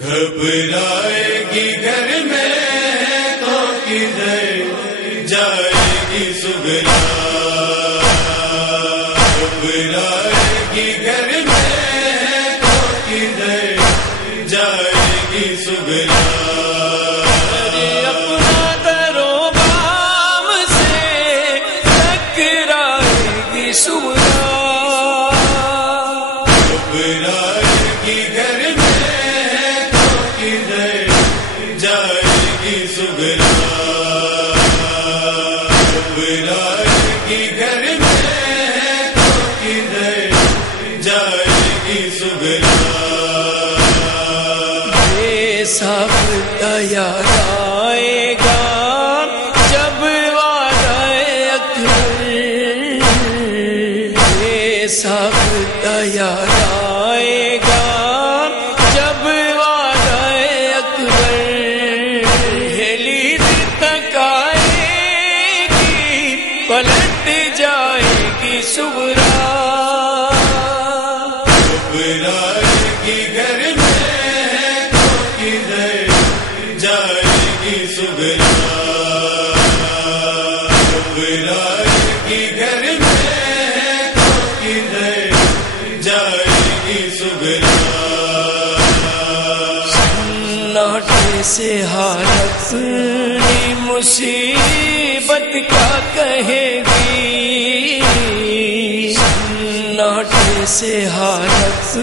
گھبرائے گی گھر میں تو کدھر جائے گی سغرا، گھبرائے گی گھر میں تو کدھر جائے گی سغرا، اپنا درو بام سے ٹکرائے گی سغرا، گھبرائے گی گھر میں تو کدھر جائے گی سغرا، گھبرائے گی گھر میں تو کدھر جائے گی سغرا، یہ سب تیار آئے گا جب وعدہ اکبر، یہ سب تیار آئے گا جب وعدہ اکبر، ہیلی تک آئے گی پلٹ جائے گی سغرا، گھبرائے گی گھر میں تو کدھر جائے گی سغرا، گھبرائے گی گھر میں تو کدھر جائے گی سغرا، سناٹے سے حالت مصیبت کا کہے گی، سناٹے سے حالت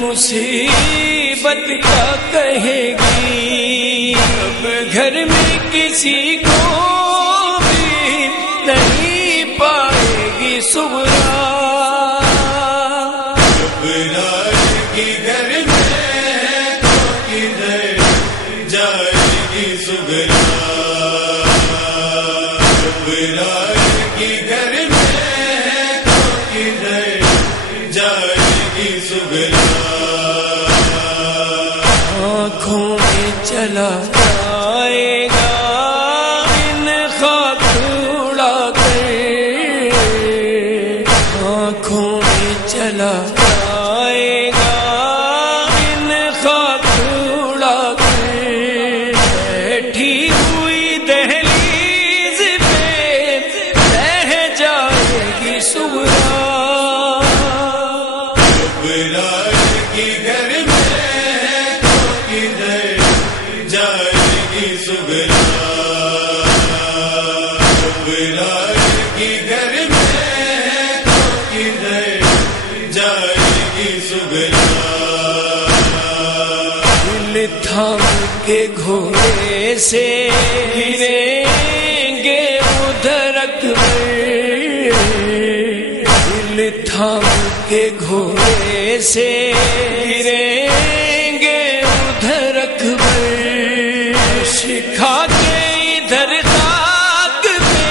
مصیبت کا کہے گی، اب گھر میں کسی کو بھی نہیں پائے گی سغرا، گھبرائے گی گھر میں تو کدھر جائے گی سغرا، گھبرائے گی گھر میں تو کدھر جائے گی سغرا، آنکھوں میں چلا جائے گا ان خاک اڑا کر، آنکھوں میں چلا جائے گا ان خاک اڑا کر، بیٹھی ہوئی دہلیز پہ رہ جائے گی سغرا، گھبرائے گی گھر میں تو کدھر جائے گی سغرا، گھبرائے گی گھر میں تو کدھر جائے گی سغرا، دل تھام کے گھوڑے سے گریں گے ادھر اکبر، دل تھام کے گھوڑے سے گریں گے ادھر اکبر، سکھا کے ادھر خاک پہ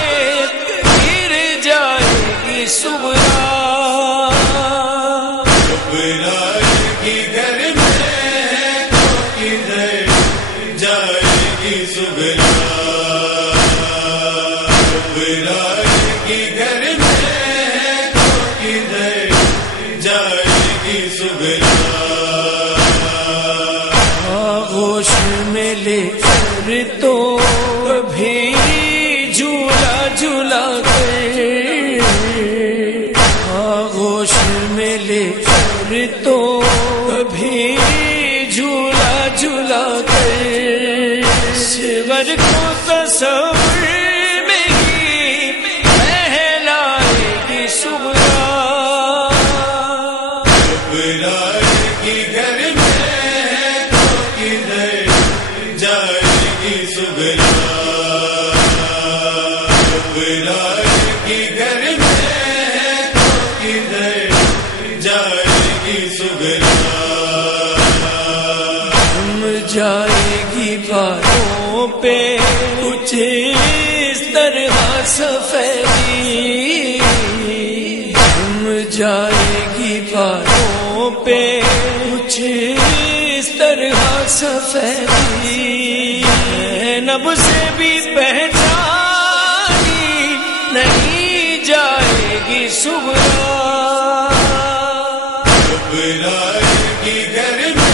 گر جائے گی سغرا، گھبرائے گی گھر میں تو کدھر جائے گی سغرا، گھبرائے گی گھر میں تو کدھر جائے گی سغرا، آغوش میں لے کر تو بھی جھولا جھولا کر، آغوش میں لے کر تو بھی جھولا جھولا کر، صغر کو تصور میں ہی بہلائے گی سغرا، گھبرائے گی گھر میں تو کدھر جائے گی سغرا، گھبرائے گی گھر میں تو کدھر جائے گی سغرا، ہم جائے گی باتوں پہ کچھ اس طرح سفیدی، ہم جائے گی باتوں پہ کچھ اس طرح سفیدی، نب سے بھی پہچانی نہیں جائے گی سغرا، گھبرائے گی گھر میں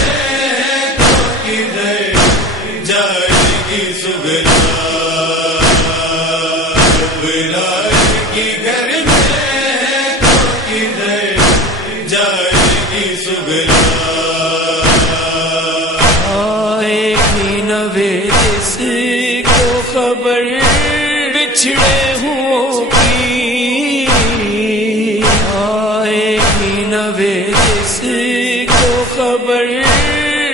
بچھڑے ہوں کی آئے گی نوے جس کو خبر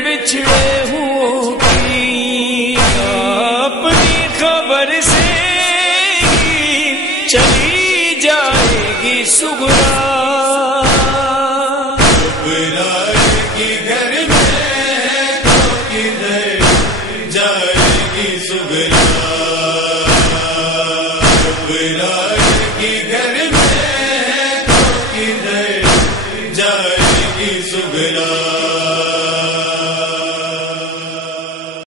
بچھڑے